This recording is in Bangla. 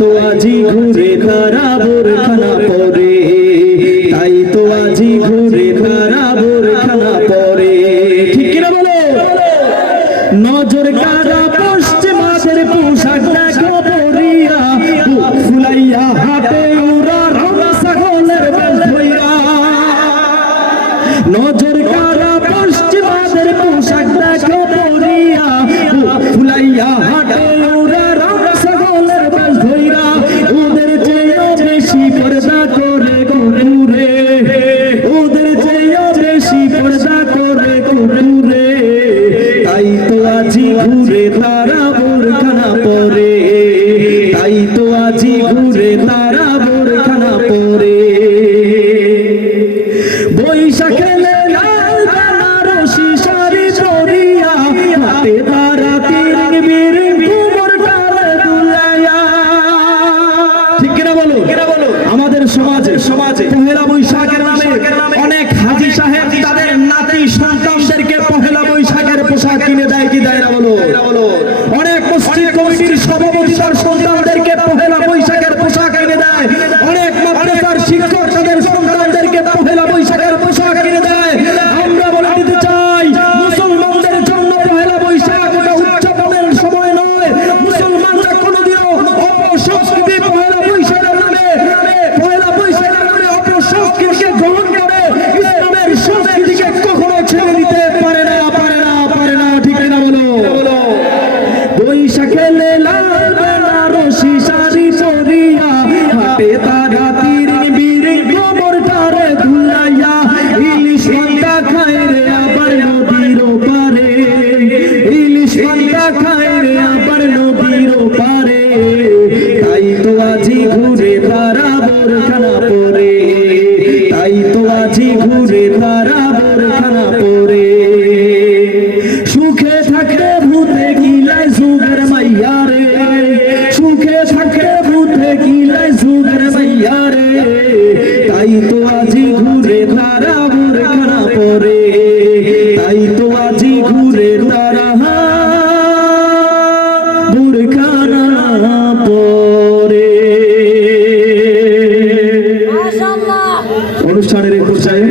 তো আজি ঘুরে তারা বোরখানা পরে। তাই তো আজি ঘুরে তারা বোরখানা পরে। ঠিক কিনা বলো? নজর কারা পশ্চিমাদের পোশাক দেখো পরিয়া। ফুলাইয়া হাতে উড়া রং ছাগলের বেশ ধইরা নজর কারা পশ্চিমাদের পোশাক দেখো পরিয়া। আমাদের সমাজে সমাজে পহেলা বৈশাখের নামে অনেক হাজি সাহেব তাদের নাতি সন্তানদেরকে পহেলা বৈশাখের পোশাক কিনে দেয় কি দেয় না বলো অনেক মসজিদ কমিটির সভাপতি তার সন্তানদেরকে পহেলা বৈশাখের পোশাক কিনে দেয় অনেক মাদ্রাসার শিক্ষক তাদের সন্তানদেরকে পহেলা বৈশাখের পোশাক কিনে দেয় আমরা বলে দিতে চাই মুসলমানদের জন্য পহেলা বৈশাখ ওটা উদযাপনের সময় নয় মুসলমানরা কোনোদিনও অপসংস্কৃতি পহেলা বৈশাখের নামে পহেলা বৈশাখের নামে অপসংস্কৃতিকে গ্রহণ করে ইসলামের সংস্কৃতিকে কখনো ছেড়ে দিতে পারে না পারে না পারে না ঠিক না বলো বেনারসি শাড়ি পরিয়া হাতে তারা তিরিং বিরিং গোবর টারে ধুলাইয়া, ইলিশ পান্তা খায় রে আবার নদীর পারে ইলিশ পান্তা খায় রে আবার নদীর পারে তাই তো আজি ঘুরে তারা বোরখানা পরে। তাই তো আজি ঘুরে তারা বোরখানা পরে। অনুষ্ঠানের পর্যায়ে